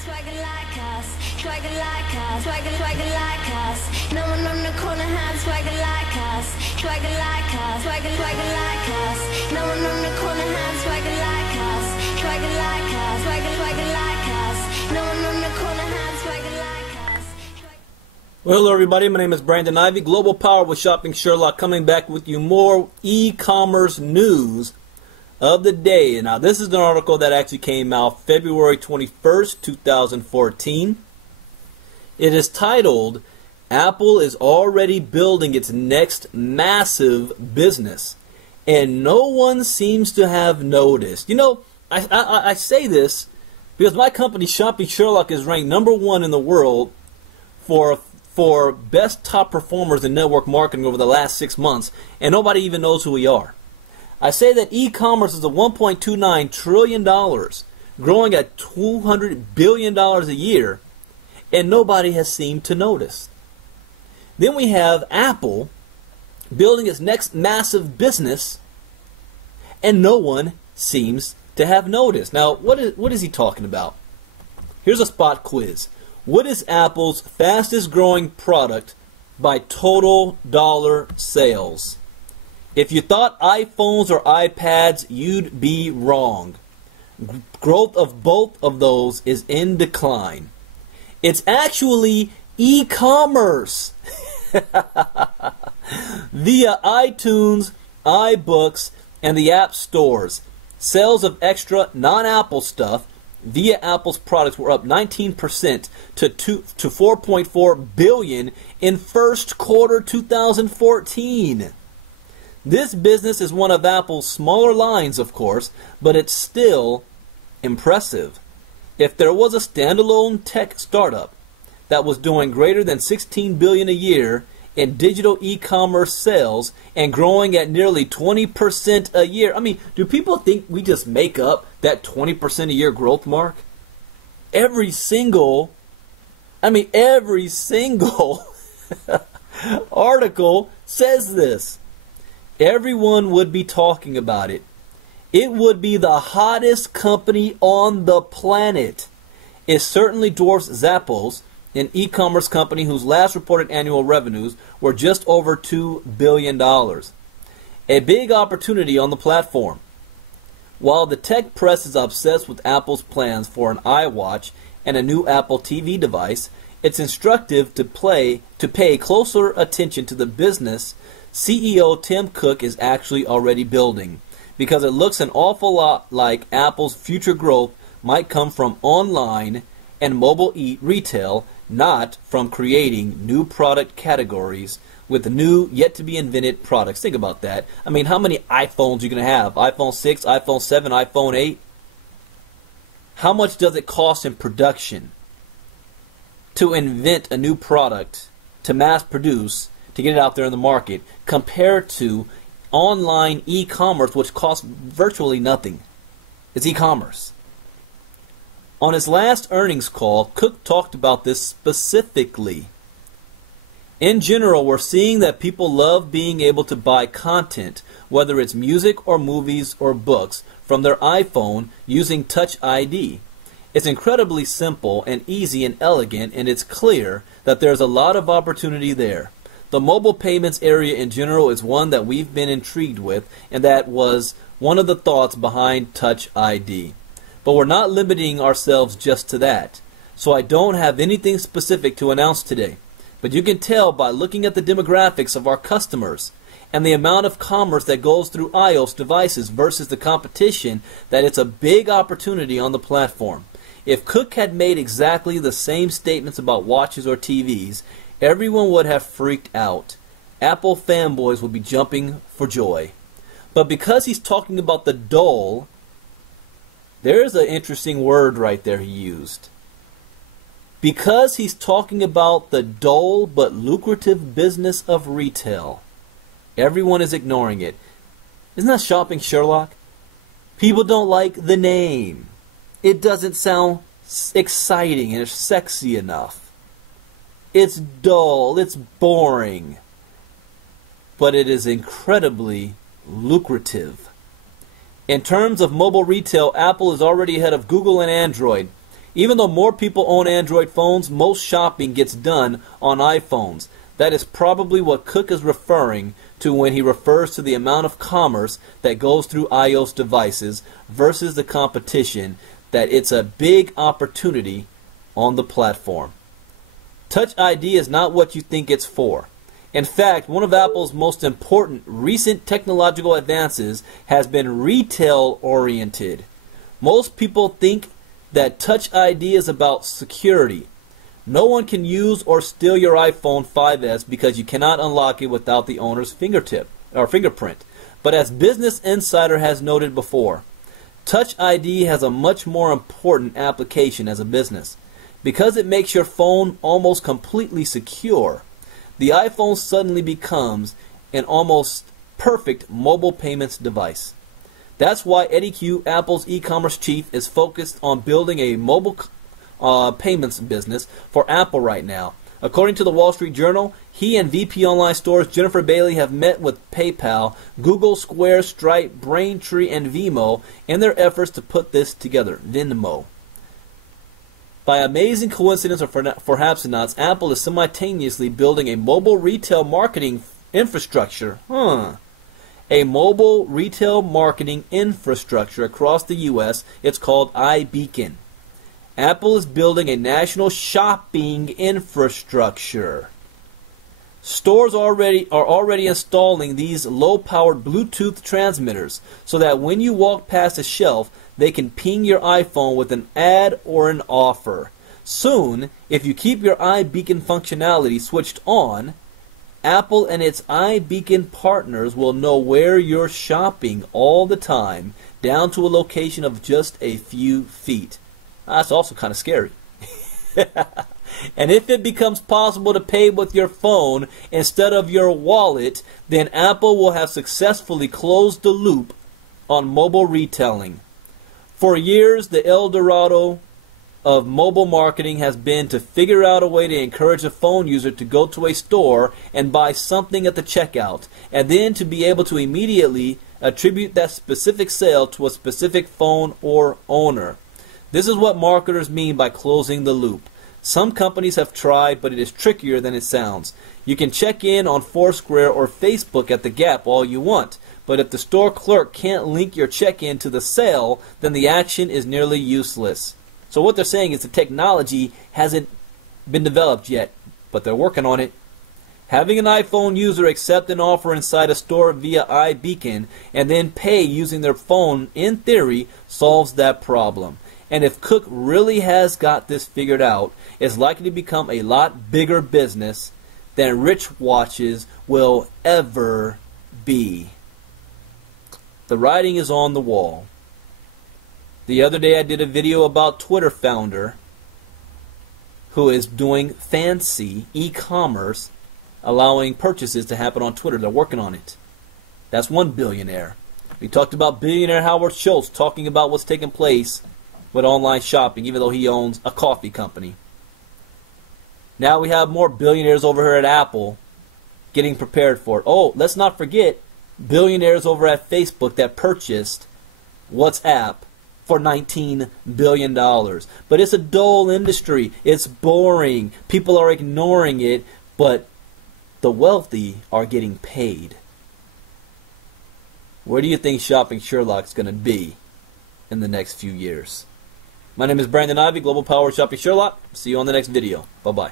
swagger like us, swagger like us, swagger like us. No one on the corner has swagger like us, swagger like us, swagger like us. No one on the corner has swagger like us, swagger like us, swagger like us. No one on the corner has swagger like us. Well, hello everybody, my name is Brandon Ivey, Global Power with Shopping Sherlock, coming back with you more e-commerce news of the day. Now, this is an article that actually came out February 21st, 2014. It is titled, Apple is already building its next massive business, and no one seems to have noticed. You know, I say this because my company, Shopping Sherlock, is ranked #1 in the world for best top performers in network marketing over the last 6 months, and nobody even knows who we are. I say that e-commerce is a $1.29 trillion, growing at $200 billion a year, and nobody has seemed to notice. Then we have Apple building its next massive business, and no one seems to have noticed. Now, what is he talking about? Here's a spot quiz. What is Apple's fastest growing product by total dollar sales? If you thought iPhones or iPads, you'd be wrong. Growth of both of those is in decline. It's actually e-commerce. Via iTunes, iBooks, and the app stores. Sales of extra non-Apple stuff via Apple's products were up 19% to 4.4 billion in first quarter 2014. This business is one of Apple's smaller lines, of course, but it's still impressive. If there was a standalone tech startup that was doing greater than $16 billion a year in digital e-commerce sales and growing at nearly 20% a year, I mean, do people think we just make up that 20% a year growth mark? Every single article says this. Everyone would be talking about it. It would be the hottest company on the planet. It certainly dwarfs Zappos, an e-commerce company whose last reported annual revenues were just over $2 billion. A big opportunity on the platform. While the tech press is obsessed with Apple's plans for an iWatch and a new Apple TV device, it's instructive to pay closer attention to the business CEO Tim Cook is actually already building, because it looks an awful lot like Apple's future growth might come from online and mobile retail, not from creating new product categories with new, yet-to-be-invented products. Think about that. I mean, how many iPhones are you going to have? iPhone 6, iPhone 7, iPhone 8? How much does it cost in production to invent a new product, to mass produce, to get it out there in the market, compared to online e-commerce, which costs virtually nothing? It's e-commerce. On his last earnings call, Cook talked about this specifically. In general, we're seeing that people love being able to buy content, whether it's music or movies or books, from their iPhone using Touch ID. It's incredibly simple and easy and elegant, and it's clear that there's a lot of opportunity there. The mobile payments area in general is one that we've been intrigued with, and that was one of the thoughts behind Touch ID. But we're not limiting ourselves just to that, so I don't have anything specific to announce today. But you can tell by looking at the demographics of our customers and the amount of commerce that goes through iOS devices versus the competition that it's a big opportunity on the platform. If Cook had made exactly the same statements about watches or TVs, everyone would have freaked out. Apple fanboys would be jumping for joy. But because he's talking about the dull, there's an interesting word right there he used. Because he's talking about the dull but lucrative business of retail, everyone is ignoring it. Isn't that Shopping Sherlock? People don't like the name. It doesn't sound exciting and sexy enough. It's dull, it's boring, but it is incredibly lucrative. In terms of mobile retail, Apple is already ahead of Google and Android. Even though more people own Android phones, most shopping gets done on iPhones. That is probably what Cook is referring to when he refers to the amount of commerce that goes through iOS devices versus the competition, that it's a big opportunity on the platform. Touch ID is not what you think it's for. In fact, one of Apple's most important recent technological advances has been retail-oriented. Most people think that Touch ID is about security. No one can use or steal your iPhone 5S because you cannot unlock it without the owner's fingerprint. But as Business Insider has noted before, Touch ID has a much more important application as a business. Because it makes your phone almost completely secure, the iPhone suddenly becomes an almost perfect mobile payments device. That's why Eddie Q, Apple's e-commerce chief, is focused on building a mobile payments business for Apple right now. According to the Wall Street Journal, he and VP Online Stores Jennifer Bailey have met with PayPal, Google, Square, Stripe, Braintree, and Venmo in their efforts to put this together. Venmo. By amazing coincidence, or perhaps not, Apple is simultaneously building a mobile retail marketing infrastructure. A mobile retail marketing infrastructure across the U.S. It's called iBeacon. Apple is building a national shopping infrastructure. Stores are already installing these low-powered Bluetooth transmitters so that when you walk past a shelf, they can ping your iPhone with an ad or an offer. Soon, if you keep your iBeacon functionality switched on, Apple and its iBeacon partners will know where you're shopping all the time, down to a location of just a few feet. That's also kind of scary. And if it becomes possible to pay with your phone instead of your wallet, then Apple will have successfully closed the loop on mobile retailing. For years, the El Dorado of mobile marketing has been to figure out a way to encourage a phone user to go to a store and buy something at the checkout, and then to be able to immediately attribute that specific sale to a specific phone or owner. This is what marketers mean by closing the loop. Some companies have tried, but it is trickier than it sounds. You can check in on Foursquare or Facebook at the Gap all you want, but if the store clerk can't link your check-in to the sale, then the action is nearly useless. So what they're saying is the technology hasn't been developed yet, but they're working on it. Having an iPhone user accept an offer inside a store via iBeacon and then pay using their phone, in theory, solves that problem. And if Cook really has got this figured out, it's likely to become a lot bigger business than Rich Watches will ever be. The writing is on the wall. The other day I did a video about Twitter founder who is doing fancy e-commerce, allowing purchases to happen on Twitter. They're working on it. That's one billionaire. We talked about billionaire Howard Schultz talking about what's taking place with online shopping, even though he owns a coffee company. Now we have more billionaires over here at Apple getting prepared for it. Oh, let's not forget billionaires over at Facebook that purchased WhatsApp for $19 billion. But it's a dull industry. It's boring. People are ignoring it, but the wealthy are getting paid. Where do you think Shopping Sherlock's going to be in the next few years? My name is Brandon Ivey, Global Power Shopping Sherlock. See you on the next video. Bye-bye.